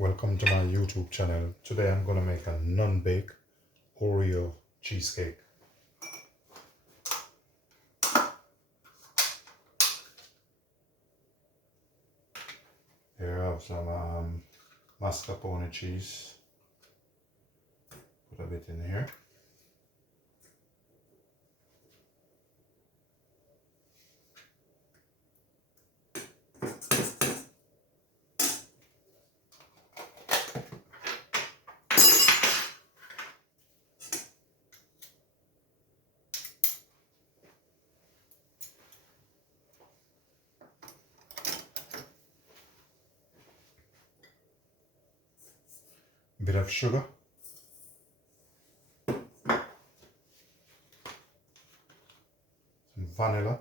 Welcome to my YouTube channel. Today I'm going to make a non-bake Oreo cheesecake. Here I have some mascarpone cheese. Put a bit in here. Bit of sugar. Some vanilla.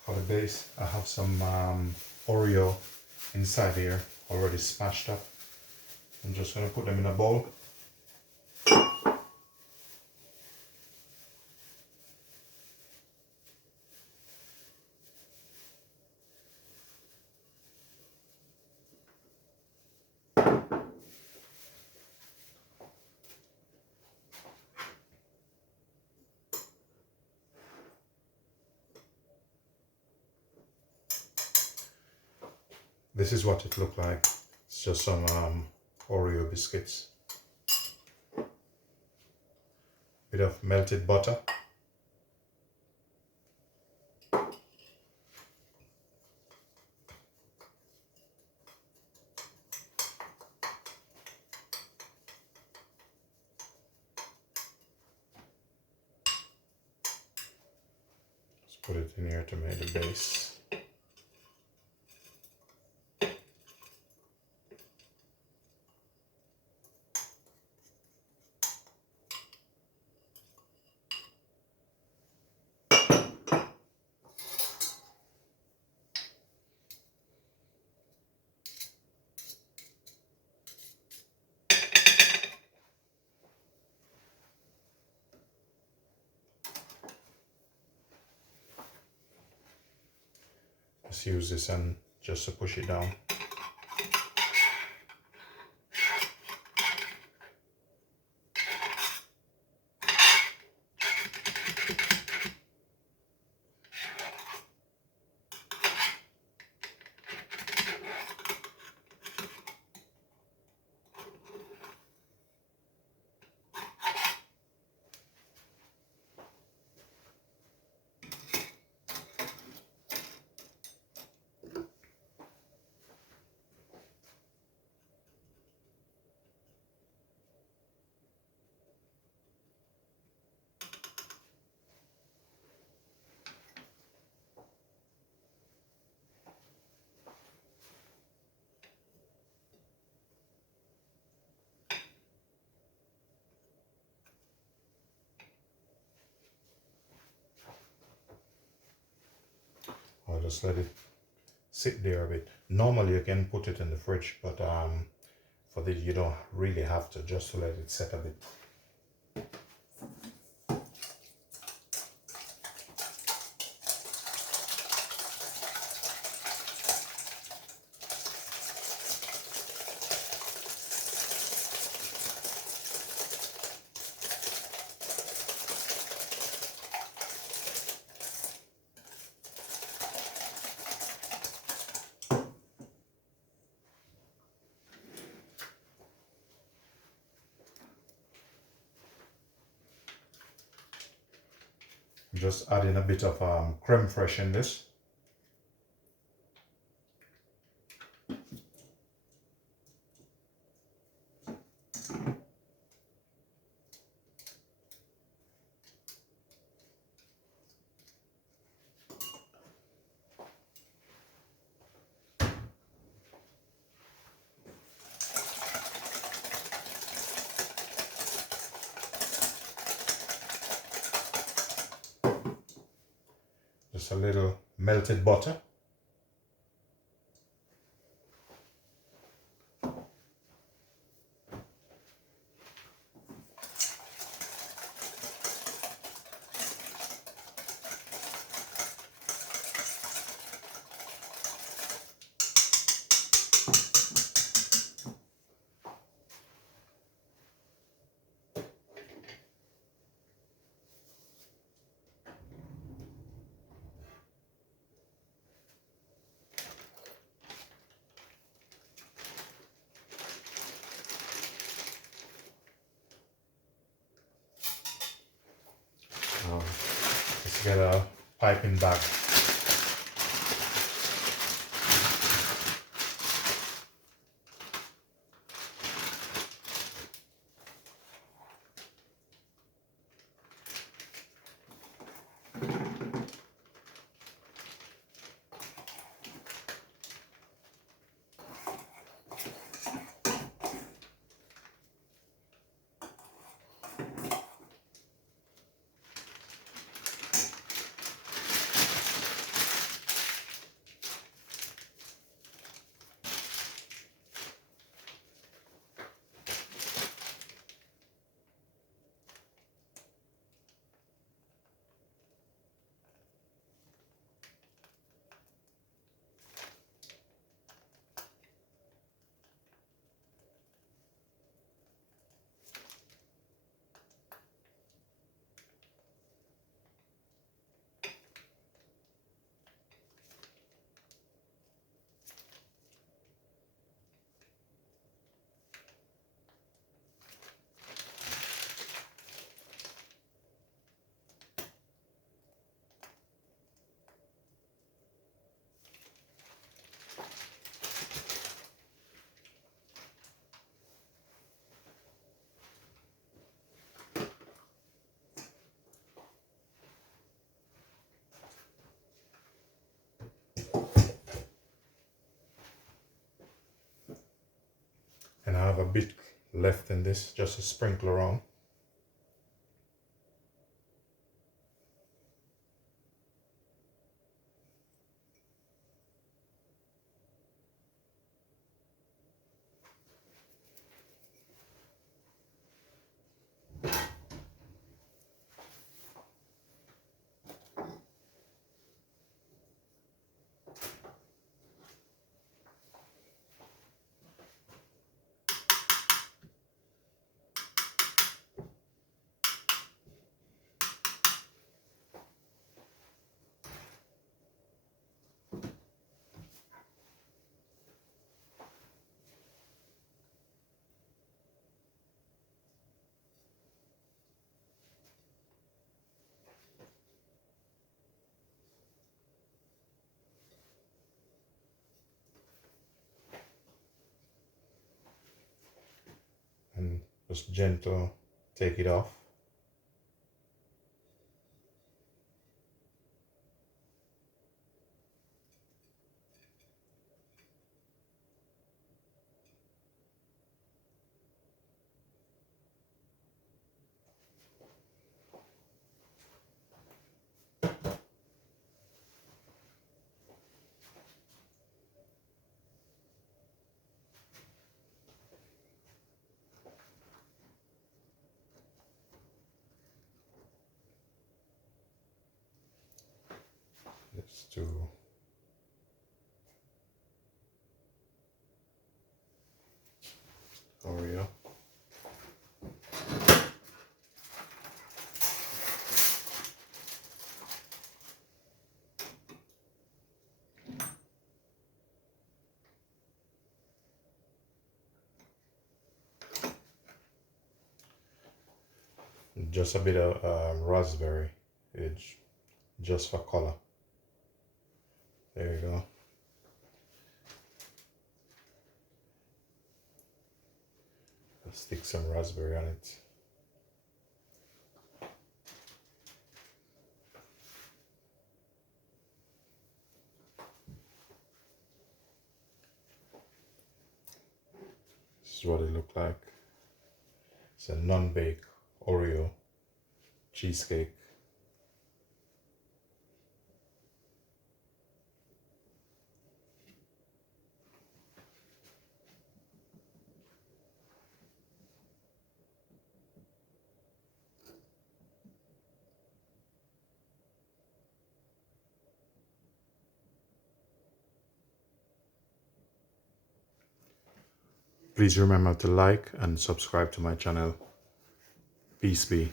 For the base, I have some Oreo inside here, already smashed up. I'm just going to put them in a bowl. This is what it looked like. It's just some Oreo biscuits. Bit of melted butter. Let's put it in here to make the base. Just use this and just to push it down. I'll just let it sit there a bit. Normally you can put it in the fridge, but for this you don't really have to, just to let it set a bit. I'm just adding a bit of creme fraiche in this. Just a little melted butter. get a piping bag. And I have a bit left in this, just to sprinkle around. And just gentle take it off. Let's do Oreo. Just a bit of raspberry, it's just for color. There you go. I'll stick some raspberry on it. This is what it looked like. It's a non-bake Oreo cheesecake. Please remember to like and subscribe to my channel. Peace be.